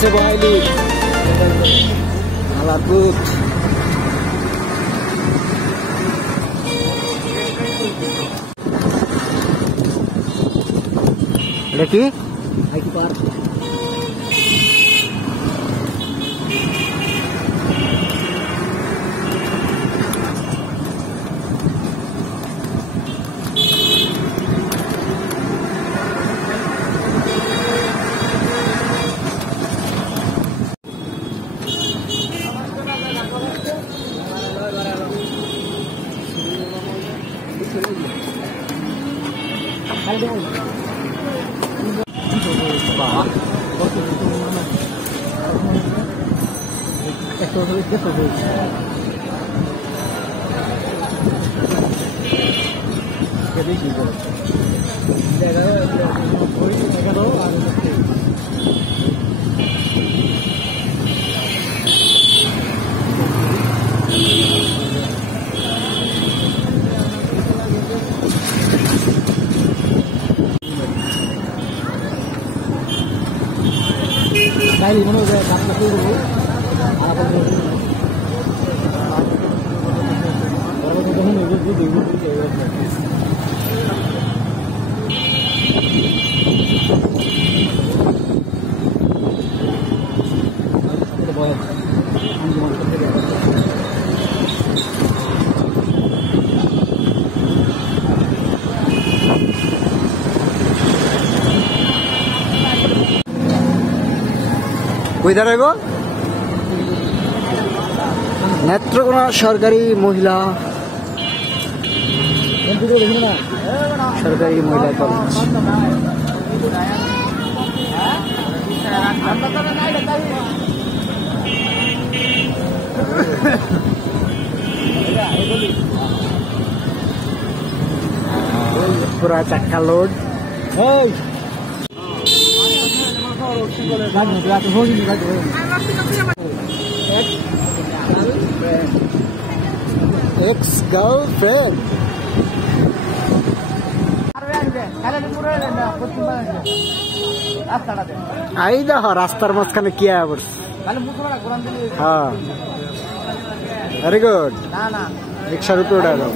নিচে বহাইলি আলার দুধ এটা কি IT park Kali mana udah nak dulu, apa dulu? Kalau tu dah ni dulu কোথায় গো নেত্রকোনা সরকারি মহিলা কলেজ পুরা চাক্কা লোড ex girlfriend आई देखो रास्तार मझखाने কি আয়া পড়ছে হ্যাঁ ভেরি গুড রিকশার উপরে উঠে দাও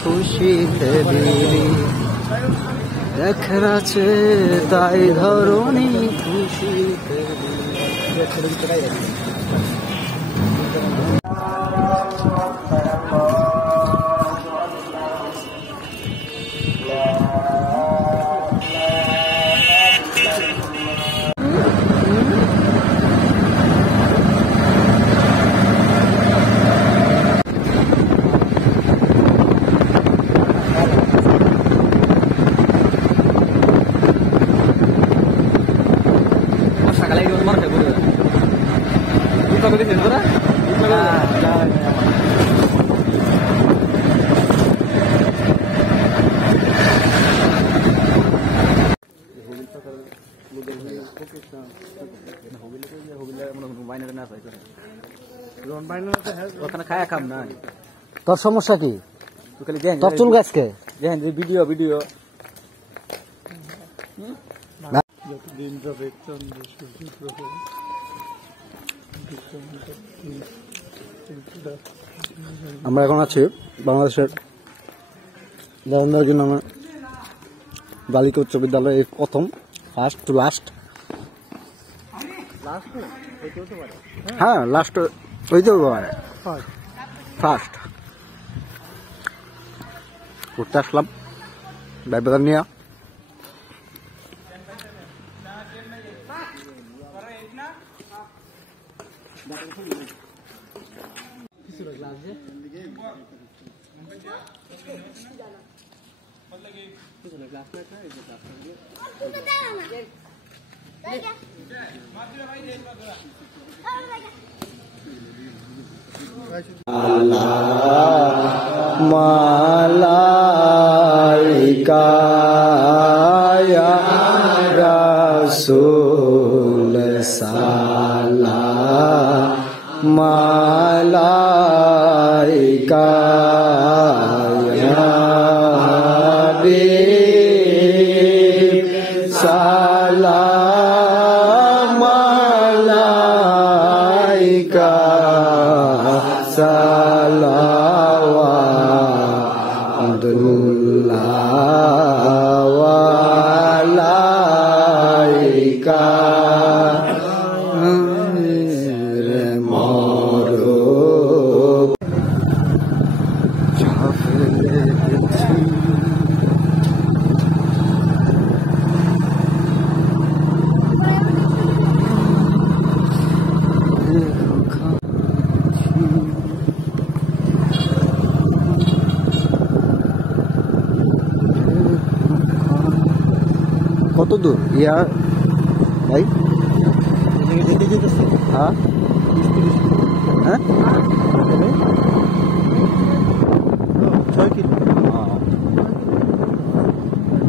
খুশিতে দিলি দেখার আছে তাই ধরনি খুশিতে তোর সমস্যা কি তোর চুল গাছকে ভিডিও ভিডিও আমরা এখন আছি বাংলাদেশের জাহাঙ্গীরনগর নামে বালিকা উচ্চ বিদ্যালয়ের প্রথম ফার্স্ট টু লাস্ট হ্যাঁ লাস্ট হইতেও পারে ফার্স্ট ঘুরতে আসলাম ব্যাপার নিয়ে মালাইকা ইয়া রাসূল সালাম মালাইকা কত দূর ইয়া ভাই? হ্যাঁ হ্যাঁ 6 কিলো।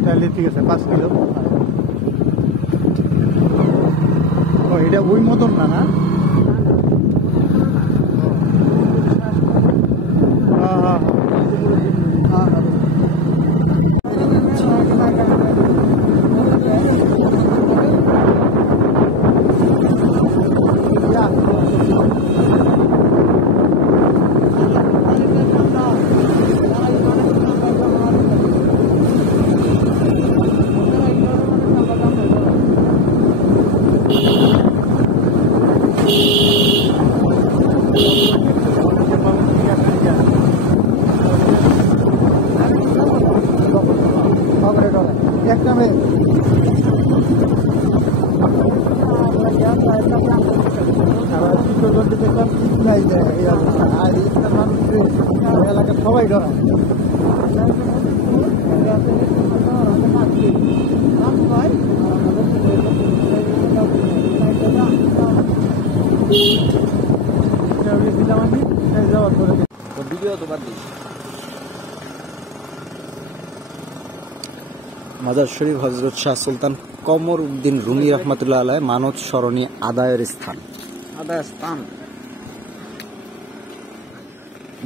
তাহলে ঠিক আছে 5 কিলো। ও এটা ওই মতন না না? সবাই ডরায়। মাজার শরীফ হযরত শাহ সুলতান কমর উদ্দিন রুমি রহমাতুল্লাহ আলাইহ মানত স্মরণী আদায়ের স্থান।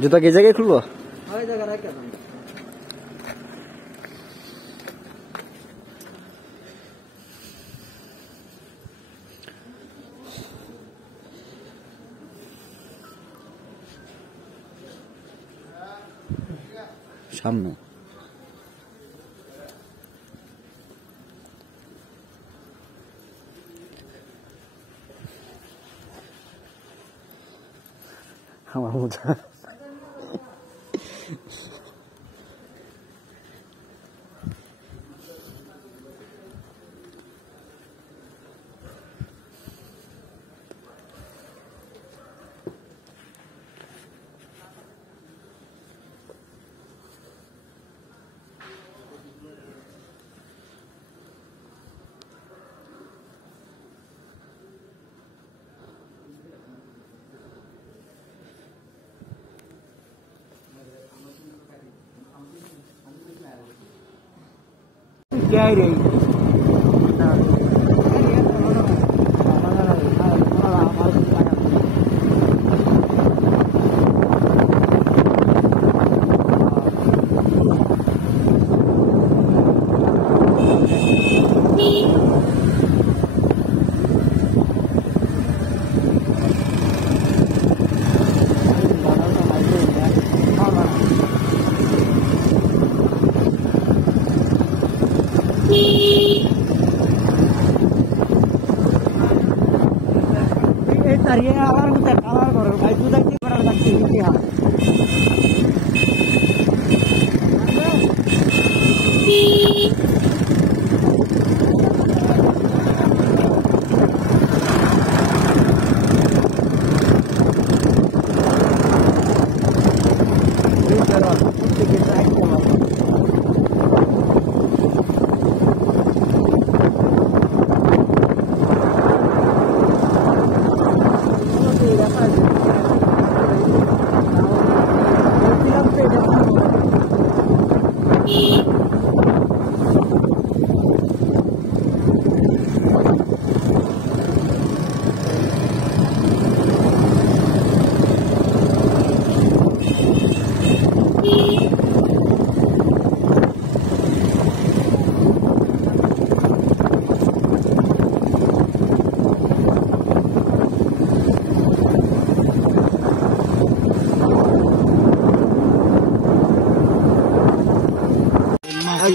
জুতা কে জায়গায় খুলবো? সামনে আমার মোজা क्या रे तारिये आवार कुछ आवार करो भाई तू तक बड़ा लगती है क्या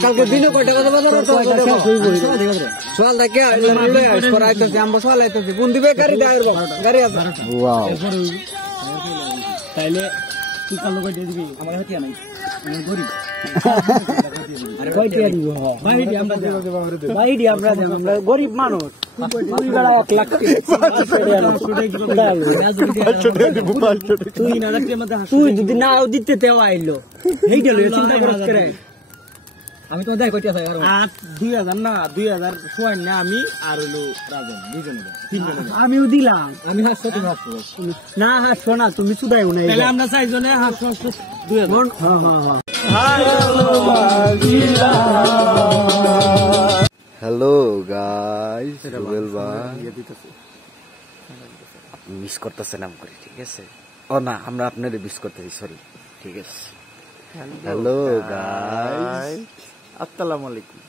কালকে দিনে কয়টা কথা বলতে পারতো সোয়াল থাকে পর আইতেছে আমরা সোয়াল আইতেছে কোন দিবে গাড়ি ড্রাইভার গাড়ি আছে ওয়াও তাইলে তুই কালো কই দিয়ে দিবি আমার হাতে নাই আমি গরিব গরিব মানুষ তুই যদি না দিতে দেওয়া আইলো আমি তো দেখ 2000 না 2000 সোয়ান না আমি আর হলো রাজন দুজনে আমিও দিলাম আমি 500 তুমি 500 না 500 না তুমি সুদাই উনি তাহলে আমরা চারজনে 500 2000 হ্যালো গাইস রুবেল ভাই মিস করতেছেন আম করে ঠিক আছে ও না আমরা আপনাদের মিস করতেছি সরি ঠিক আছে হ্যালো গাইস আসসালামু আলাইকুম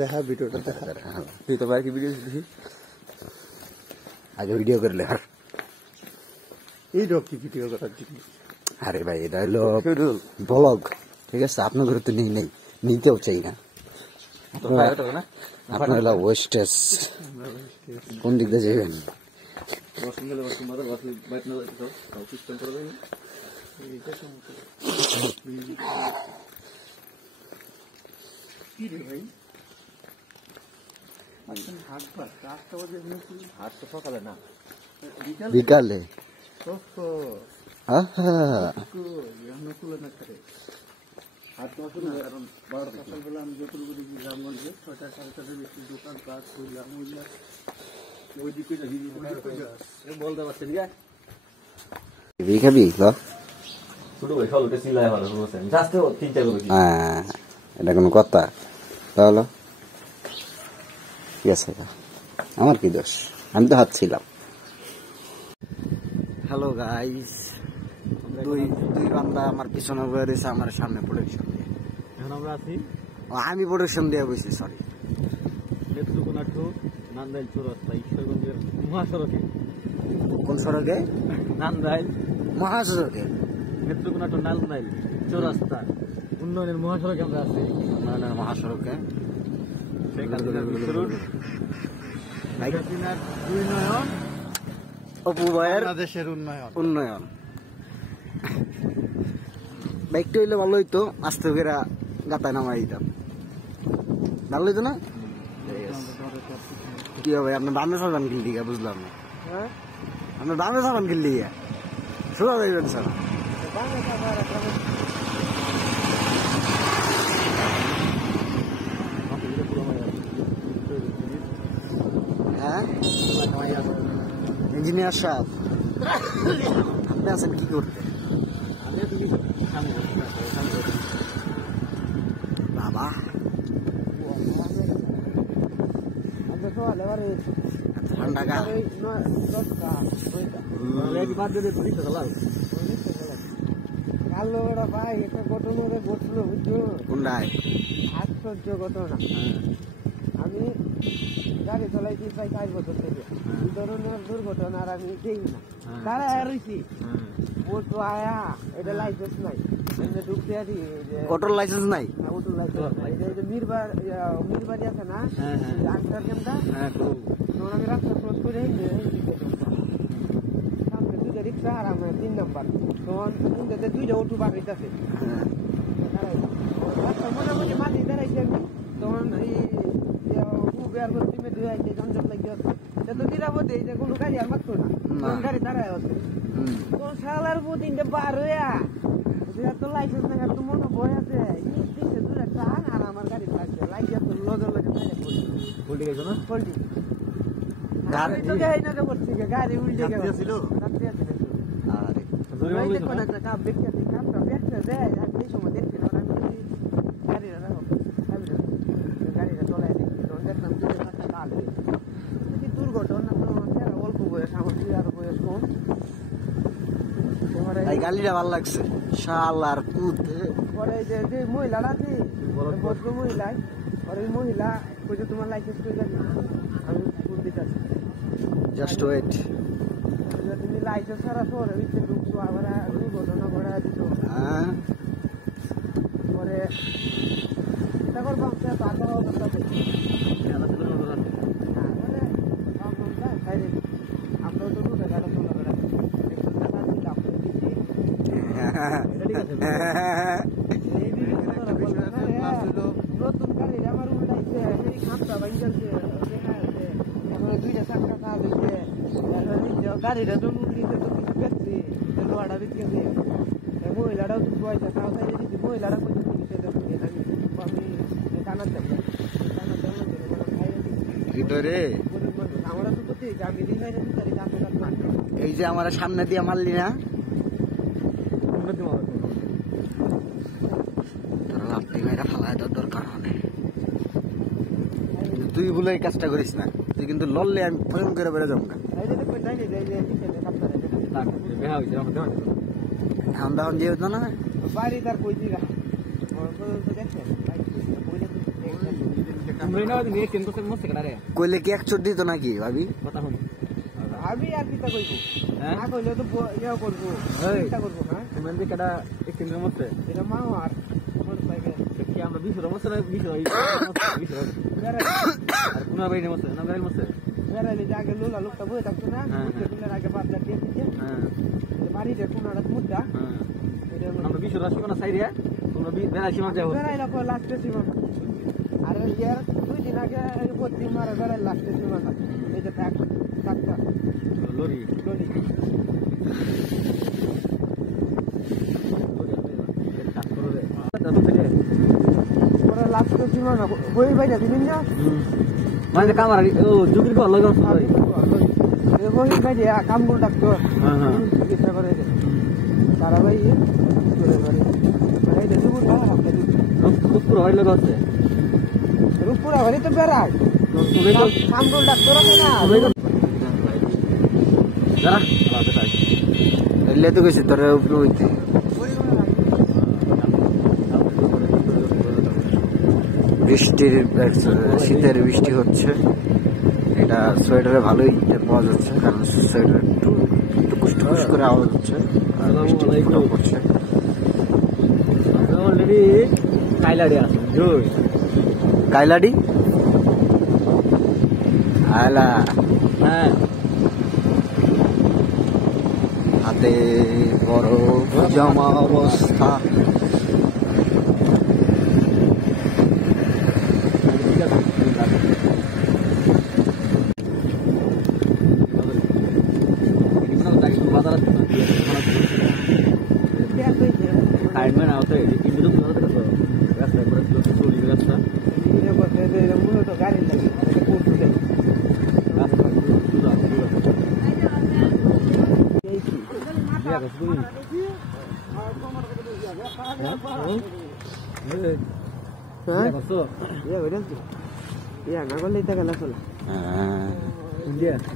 দেখা ভিডিওটা দেখা তুই তো ভাই কি ভিডিও দেখি আগে ভিডিও করলে আর এই কি ভিডিও করার জন্য আরে ভাই এটা হলো ব্লগ ঠিক আছে আপনার ঘরে তো নেই নিতেও চাই না আপনার হলো ওয়েস্টেজ কোন দিক দিয়ে যাবেন বিকালে খাবি এটা কোনো কথা তাহলে ঠিক আছে আমার কি দোষ আমি তো হাত ছিলাম হ্যালো গাইস দুই বান্দা আমার পিছনে বয়ে রয়েছে আমার সামনে প্রোডাকশন দিয়ে এখন আমরা আছি আমি প্রোডাকশন দিয়ে বসি সরি নেত্রকোনা টু নান্দাইল চৌরাস্তা ঈশ্বরগঞ্জের মহাসড়কে কোন সড়কে নান্দাইল মহাসড়কে নেত্রকোনা টু নান্দাইল চৌরাস্তা উন্নয়নের মহাসড়কে আমরা আছি উন্নয়নের মহাসড়কে শেখ হাসিনার বিতরণ শেখ হাসিনার দুই নয়ন অপু ভাইয়ের বাংলাদেশের উন্নয়ন বাইকটা হইলে ভালো হইতো আস্তে করে গাতায় নামাই দিতাম ভালো হইতো না কি হবে আপনার বামে সাবান কিনলি গা বুঝলাম না আপনার বামে সাবান কিনলি গা সোজা যাইবেন স্যার হ্যাঁ ইঞ্জিনিয়ার সাহেব আপনি আছেন কি করতে বাবা ঠান্ডা গা কোনটায় আশ্চর্য ঘটনা আমি গাড়ি চালাইছি প্রায় 4 বছর থেকে এই ধরনের দুর্ঘটনার আমি দেখি না তারা রয়েছি ও তো আয়া এটা লাইসেন্স নাই ঢুকতে আছি অটোর লাইসেন্স নাই অটোর লাইসেন্স মিরবাড়ি আছে না আনসার ক্যাম্পটা তখন আমি রাস্তা ক্রস করে সামনে 2টা রিক্সা আর আমার 3 নাম্বার তখন 2টা অটো বার হইতেছে রাস্তা মোটামুটি মাঝে দাঁড়াইছি আমি তখন এই উবের টিমে দুই আইছে জঞ্জট লাগিয়ে আছে এটা তো নিরাপদে এটা কোনো গাড়ি আর মারতো না গাড়ি দাঁড়ায় আছে তো শালার বুদিনটা বার হইয়া এটা তো লাইসেন্স না তো মনে ভয় আছে দিছে দুটা টান আর আমার গাড়ি লাগছে লাগিয়ে তো লগে লগে মেরে পড়ি গেছে না পড়ি গাড়ি তো গাড়ি না করছে গাড়ি উল্টে গেল ছিল রাত্রি আছে আরে ধরে দেখো না কাপ দেখতে কাপটা দেখতে যায় আর এই সময় দেখতে না আমি গাড়ি রাখো গাড়িটা চলায় দেখি দেখলাম যে একটা কাল কি দুর্ঘটনা তো অল্প বয়স আমার আর বয়স কম এই গালিটা ভালো লাগছে শালার কুত পরে যে মহিলাটা আছে ভদ্র মহিলা আর ওই মহিলা কইছে তোমার লাইসেন্স কই যাবে আমি ফোন দিতেছি জাস্ট ওয়েট তুমি লাইসেন্স ছাড়া পরে ঢুকছো আবার দুর্ঘটনা ঘটা দিত হ্যাঁ পরে তারপর বামটা পাতা অবস্থা দেখি আমরা তো রুটে গাড়ি চলা বেড়া নতুন গাড়ি আমার উল্টাইছে এই খামটা ভাঙছে দুইটা চাকা খা দিচ্ছে গাড়িটা তো উল্টিছে তো কিছু পেয়েছি লোহাটা বিক্রি মহিলাটাও তো পয়সা তাও চাইলে দিচ্ছি মহিলাটা পয়সা দিচ্ছে আমি কানাতে ভিতরে আমরা তো করতে আমি এই যে আমার সামনে দিয়ে মারলি না আপনি মেয়েরা ফালায় দেওয়ার দরকার নেই তুই বলে এই কাজটা করিস না তুই কিন্তু লড়লে আমি ফোন করে বেড়ে যাবো না এখন তখন যে হতো না বাড়ি তার কই দিগা কইলে কি এক চোট দিত নাকি ভাবি আমি আর কিটা কইবো না কইলে তো ইয়া করবো চিন্তা করবো হ্যাঁ তুমি যে কেডা এক কেন্দ্রের মধ্যে এটা মা আর মোটরসাইকেল কি আমরা 20 মধ্যে না 20 আর কোন বাইরে মধ্যে না গাড়ির মধ্যে বেরাইলে আগে লোলা লোকটা বই থাকতো না সেগুলোর আগে বাদ দিয়ে দিচ্ছে হ্যাঁ বাড়িতে কোনটা মুদ্রা হ্যাঁ আমরা 20 রাশি কোন সাইডে তোমরা বেরাইছি না যাও বেরাইলা কো লাস্টে সীমা আর ইয়ার দুই দিন আগে প্রতি মারে বেরাই লাস্টে সীমা এই যে ফ্যাক্ট ফ্যাক্টর লরি পরে লাস্টে সীমা না বই বাইরে দিলেন না মানে কামার ও জুগির কল লাগা সবাই এ বই বাইরে কাম করে ডাক্তার হ্যাঁ হ্যাঁ চিকিৎসা করে তারা ভাই করে করে মানে এই জুগুর না রূপপুর হইল গছে রূপপুর হইলে তো বেরাই কাম করে ডাক্তার আছে না যারা বেটা এলে তো কইছি তোরে উপরে হইতে বৃষ্টির শীতের বৃষ্টি হচ্ছে এটা সোয়েটারে ভালোই পাওয়া যাচ্ছে কারণ সোয়েটার একটু টুকুস করে আওয়াজ হচ্ছে আর বৃষ্টি পড়ছে অলরেডি কাইলাডি আছে জোর কাইলাডি আলা হ্যাঁ হাতে বড় জমা অবস্থা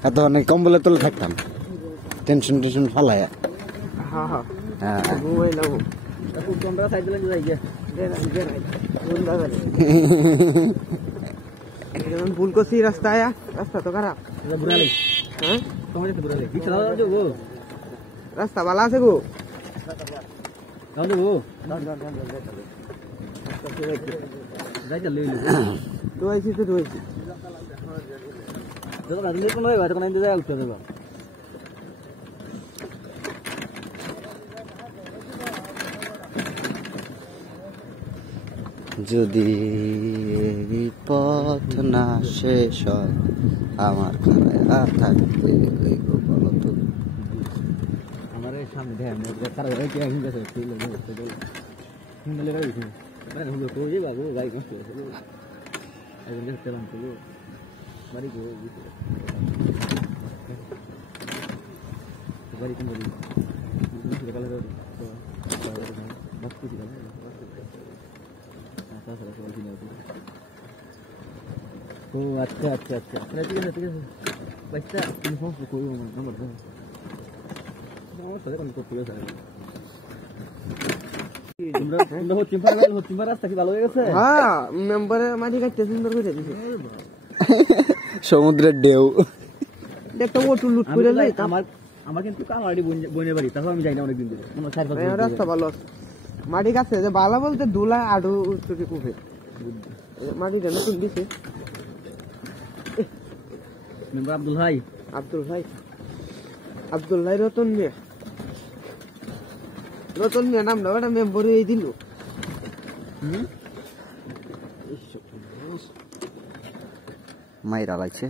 এত অনেক কম্বলে তোলে থাকতাম টেনশন ফালায় ভুল করছি রাস্তা তো খারাপ রাস্তা ভালো আছে গো ধুয়েছি তো ধুয়েছি যদি এই পথ না শেষ হয় আমার খারায় আর থাকবে বলো তো আমার সামনে ও আচ্ছা আচ্ছা আচ্ছা ঠিক আছে বাচ্চা তুমি সমস্ত করবো নাম্বার আমার সাথে করতে গেছে সমুদ্রের ঢেউ দেখতে লুট করে আমার কিন্তু কামারহাটি বইনের বাড়ি, তারপর আমি যাই না অনেকদিন ধরে, মনে হয় রাস্তা ভালো আছে, মাটি কাছে যে বালা বলতে ধুলা আডু চুকি কুপে মাটিটা নতুন দিছে। মেম্বার আব্দুল ভাই, আব্দুল ভাই, আব্দুল ভাই রতন মিয়া, রতন মিয়া নামটা ওটা মেম্বার এই দিল। মাইরা লাগছে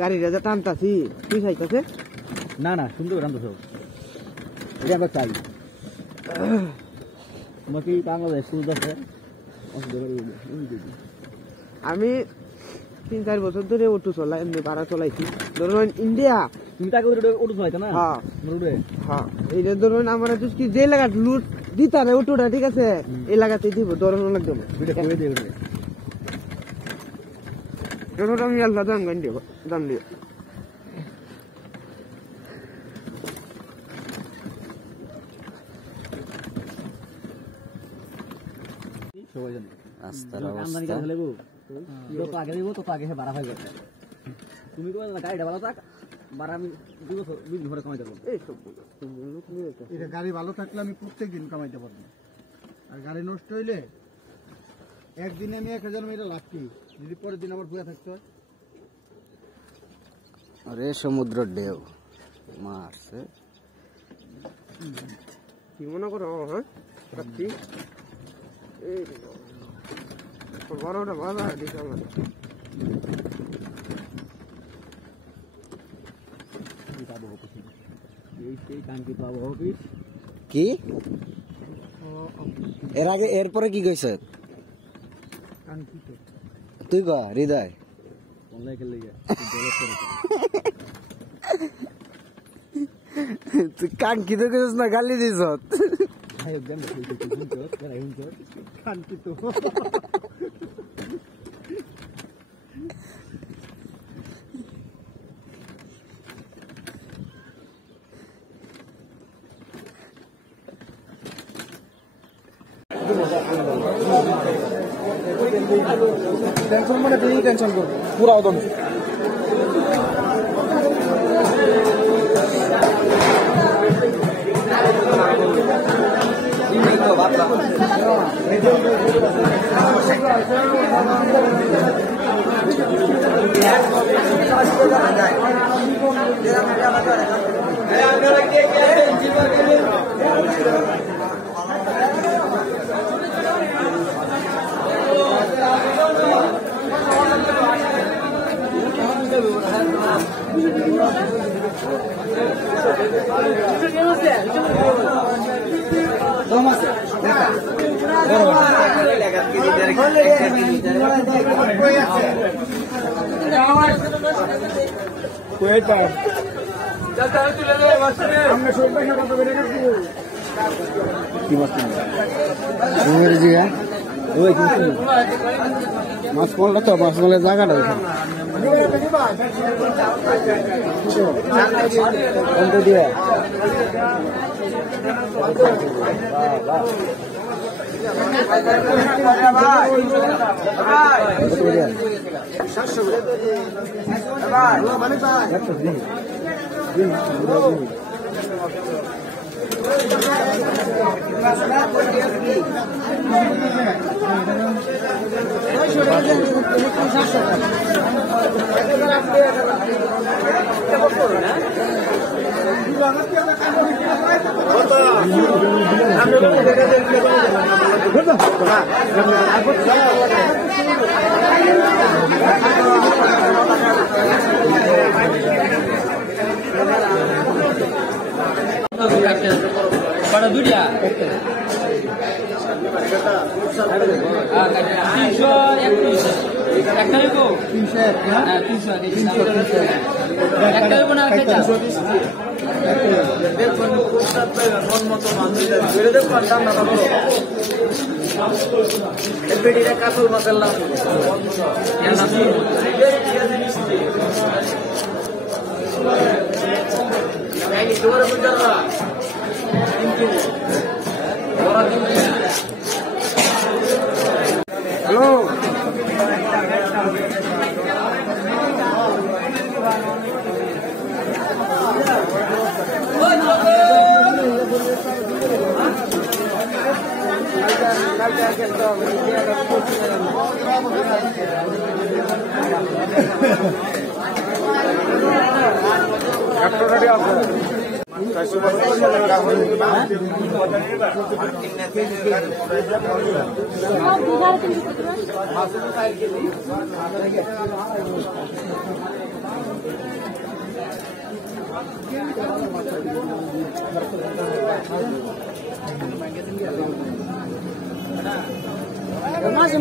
গাড়িটা যে টানতাছি তুই চাইতাছে না না সুন্দর টানতেছ, এটা আমরা চাই। তোমার কি বাংলাদেশ সুযোগ আছে? আমি 3-4 বছর ধরে অটো চলাই, এমনি ভাড়া চলাইছি। ধরুন ইন্ডিয়া তুমি তাকে অটো চলাইছো না? হ্যাঁ হ্যাঁ, এইটা ধরুন আমার যে এলাকা লুট দিতারে অটোটা, ঠিক আছে, এলাকাতেই দিব, ধরুন লাগবে আমি আল্লাহ দাম গান দিব, দাম দিব। তুমি গাড়িটা ভালো থাক, আমি 2 বছর 20 ঘরে কামাইতে পারবো। এটা গাড়ি ভালো থাকলে আমি প্রত্যেকদিন কামাইতে পারবো, আর গাড়ি নষ্ট হইলে একদিনে আমি 1000 মিটার লাভ কি, যদি পরের দিন আবার বুয়া থাকতে হয়। আরে সমুদ্র ঢেউ মারছে, কি মনে করো? হ্যাঁ রাখছি, এই বড়টা বাধা দিচ্ছে আমার। কি এর আগে এরপরে কি কইছে তুই? ক হৃদয় তুই কাঙ্ক্ষিত করিস না, গালি দিস। টেনশন মানে তুই টেনশন করবি পুরা ওদম। মাছ পড়লে তো মাছ বলে জায়গাটা দিয়ে কাতল মাছের লাভ হ্যালো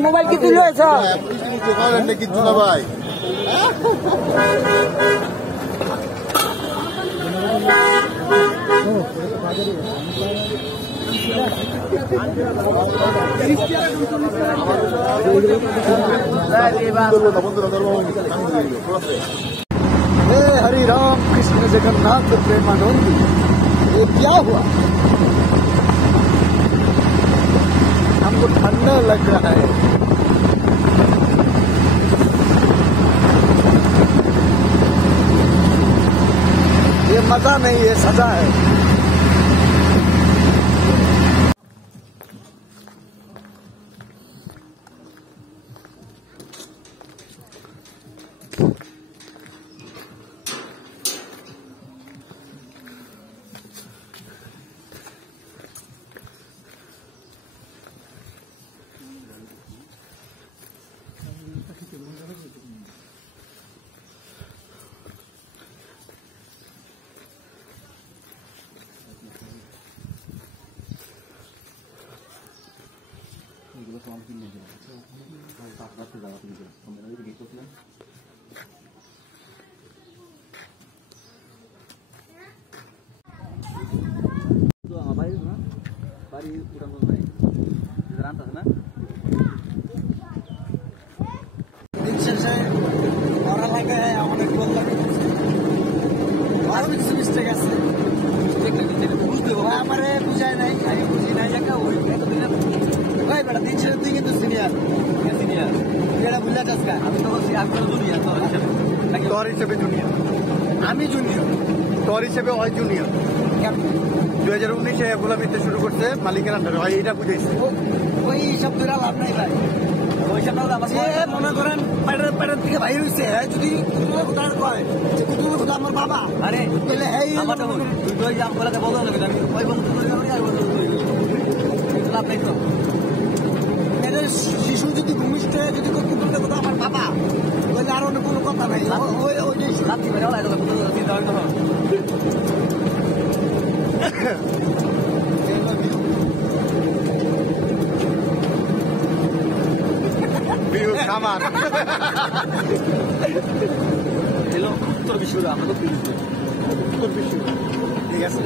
মোবাইল কি তুলে কিছু না ভাই हरि राम कृष्ण जगन्नाथ प्रेमानंद ये क्या हुआ हमको ठंडा लग रहा है ये मजा नहीं ये सजा है আমি জুনিয়র তোর হিসেবে হয় জুনিয়র 2019-এ গোলামিতে শুরু করছে মালিকের আন্ডারে হয় এটা বুঝেছি ওই সব ধরে লাভ নাই ভাই ওই সব মনে করেন পেটের থেকে বাইরে হয়েছে যদি আমার বাবা আরে আমার বলো আমি ওই বন্ধু লাভ নাই তো শিশু যদি ভূমিষ্ঠ যদি আমার বাবা তাহলে আর অন্য কোনো কথা নাই আমার উত্তর বিশ্ব আমরা তো উত্তর বিশ্ব ঠিক আছে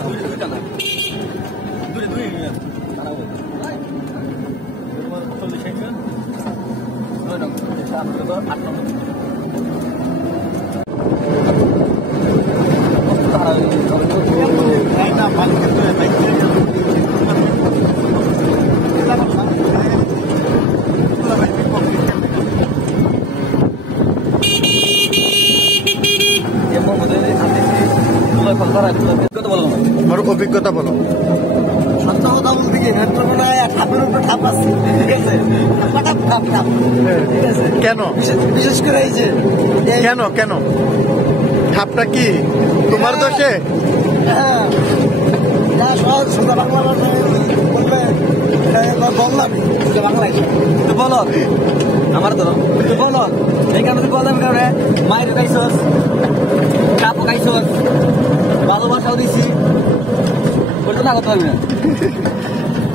অভিজ্ঞতা বলো সত্য কথা বলতে কি মনে হয় ঠাপের উপর ঠাপ আছে ঠিক আছে ঠাপ ঠিক আছে কেন বিশেষ করে এই যে কেন ঠাপটা কি তোমার দোষে হ্যাঁ সহজ সোজা বাংলা বলবে বললাম বাংলায় তুই বল আমার তো তুই বল এই কারণে তুই বললাম কারণে মায়ের খাইছস কাপও খাইছস ভালোবাসাও দিছি বলতে না কথা হবে না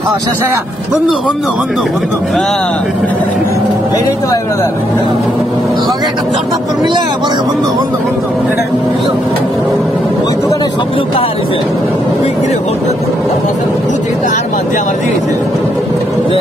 হ্যাঁ শেষ বন্ধু হ্যাঁ এইটাই তো ভাই ব্রাদার লগে একটা চারটা পর মিলে বলে বন্ধু ওই দোকানে সব লোক টাকা নিছে তুই কিরে হোটেল আর মান দিয়ে আমার দিয়েছে যে